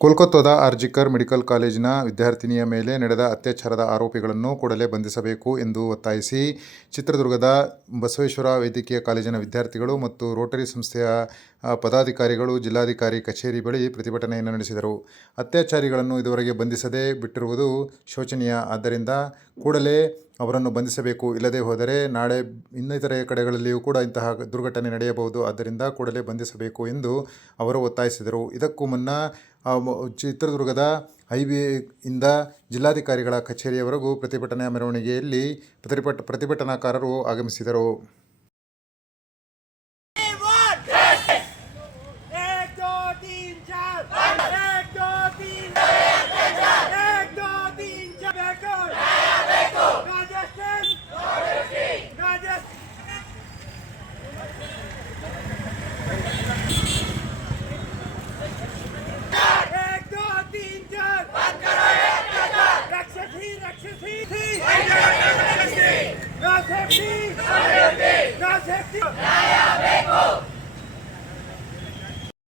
ಕೋಲ್ಕತ್ತಾದ RG Kar medical ಕಾಲೇಜಿನ ವಿದ್ಯಾರ್ಥಿನಿಯ ಮೇಲೆ ನಡೆದ ಅತ್ಯಾಚಾರದ ಆರೋಪಿಗಳನ್ನು ಕೂಡಲೇ ಬಂಧಿಸಬೇಕು ಎಂದು ಒತ್ತಾಯಿಸಿ ಚಿತ್ರದುರ್ಗದ ಬಸವೇಶ್ವರ ವೈದ್ಯಕೀಯ ಕಾಲೇಜಿನ ವಿದ್ಯಾರ್ಥಿಗಳು ಮತ್ತು ರೋಟರಿ ಸಂಸ್ಥೆಯ ಪದಾಧಿಕಾರಿಗಳು ಜಿಲ್ಲಾಧಿಕಾರಿ ಕಚೇರಿ ಬಳಿ ಪ್ರತಿಭಟನೆಯನ್ನು ನಡೆಸಿದರು. ಅತ್ಯಾಚಾರಿಗಳನ್ನು ಇದುವರೆಗೆ ಬಂಧಿಸದೇ ಬಿಟ್ಟಿರುವುದು ಶೋಚನೀಯ. ಆದ್ದರಿಂದ ಕೂಡಲೇ ಅವರನ್ನು ಬಂಧಿಸಬೇಕು. ಇಲ್ಲದೇ ಹೋದರೆ ನಾಳೆ ಇನ್ನಿತರೆ ಕಡೆಗಳಲ್ಲಿಯೂ ಕೂಡ ಇಂತಹ ದುರ್ಘಟನೆ ನಡೆಯಬಹುದು. ಆದ್ದರಿಂದ ಕೂಡಲೇ ಬಂಧಿಸಬೇಕು ಎಂದು ಅವರು ಒತ್ತಾಯಿಸಿದರು. ಇದಕ್ಕೂ ಮುನ್ನ ಚಿತ್ರದುರ್ಗದ ಇಂದ ಜಿಲ್ಲಾಧಿಕಾರಿಗಳ ಕಚೇರಿಯವರೆಗೂ ಪ್ರತಿಭಟನಾ ಮೆರವಣಿಗೆಯಲ್ಲಿ ಪ್ರತಿಭಟನಾಕಾರರು ಆಗಮಿಸಿದರು.